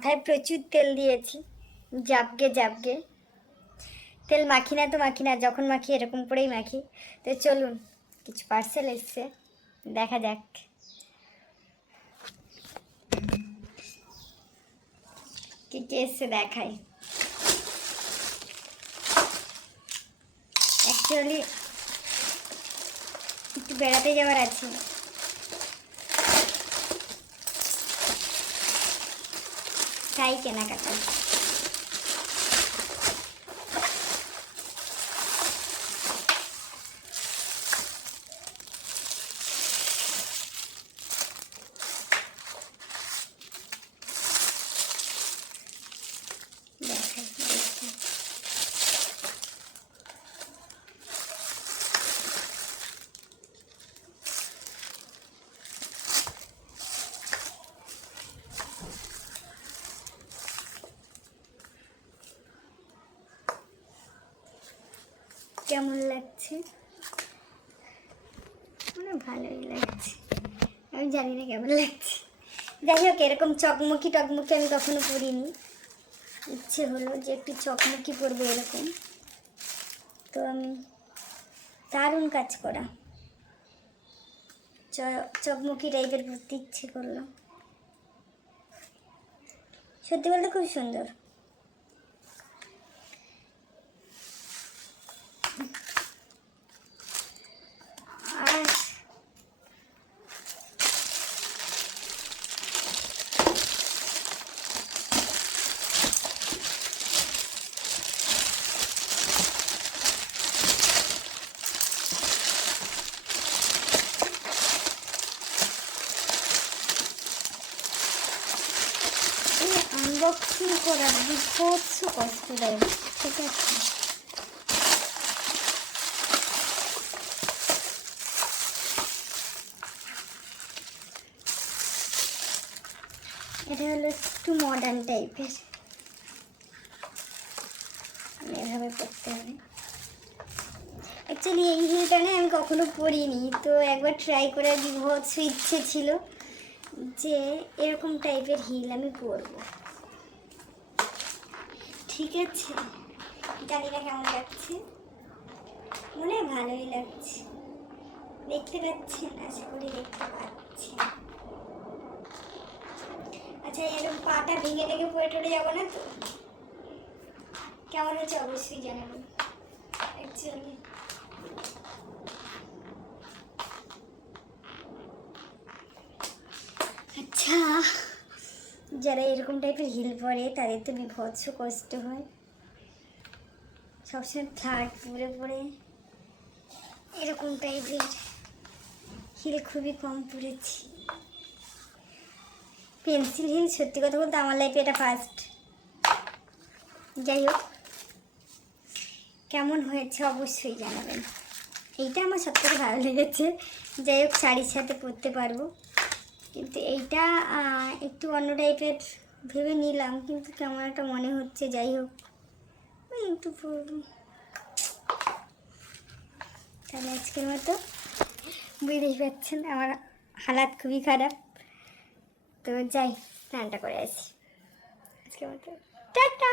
মাথায় প্রচুর তেল দিয়েছি, জাবগে জাবগে। তেল মাখি না তো মাখি না, যখন মাখি এরকম করেই মাখি। তো চলুন, কিছু পার্সেল এসছে, দেখা যাক। কি কি এসছে দেখাই। অ্যাকচুয়ালি একটু বেড়াতে যাওয়ার আছে, তাই কেনাকাটা। কেমন লাগছে? মানে ভালোই লাগছে, আমি জানি না কেমন লাগছে। যাই হোক, এরকম চকমকি টকমকি আমি কখনো পরিনি, ইচ্ছে হলো যে একটু চকমকি পরবো এরকম। তো আমি দারুণ কাজ করা চকমকি টাইপের পরতে ইচ্ছে করলো। সত্যি বলতে খুব সুন্দর। আর আনবক্সিং করার বিভৎস কষ্টদায়ক, ঠিক আছে? এটা হলো একটু মডার্ন টাইপের, এভাবে পরতে হবে। অ্যাকচুয়ালি এই হিলটা না আমি কখনো পরিনি, তো একবার ট্রাই করে বিভৎস ইচ্ছে ছিল যে এরকম টাইপের হিল আমি পরবো। ঠিক আছে, জানি না কেমন লাগছে, মনে হয় ভালোই লাগছে। দেখতে পাচ্ছেন? আশা করি দেখতে পাচ্ছেন। আচ্ছা, এরকম পাটা ভেঙে টেঙে পড়ে টরে যাবো না তো? কেমন হচ্ছে অবশ্যই জানাবেন। অ্যাকচুয়ালি আচ্ছা, যারা এরকম টাইপের হিল পরে তাদের তো বিভৎস কষ্ট হয়। সবসময় ফ্ল্যাট পরে পরে এরকম টাইপের হিল খুবই কম পরেছি। পেন্সিল হিল সত্যি কথা বলতে আমার লাইফে এটা ফার্স্ট। যাই হোক, কেমন হয়েছে অবশ্যই জানাবেন। এইটা আমার সবথেকে ভালো লেগেছে। যাই হোক, শাড়ির সাথে পরতে পারবো, কিন্তু এইটা একটু অন্য টাইপের ভেবে নিলাম, কিন্তু কেমন একটা মনে হচ্ছে। যাই হোক, একটু পরবো। তাহলে আজকের মতো বুঝতেই পারছেন আমার হালাত খুবই খারাপ। তো যাই, স্নানটা করে আসি। আজকের মতো টাটা।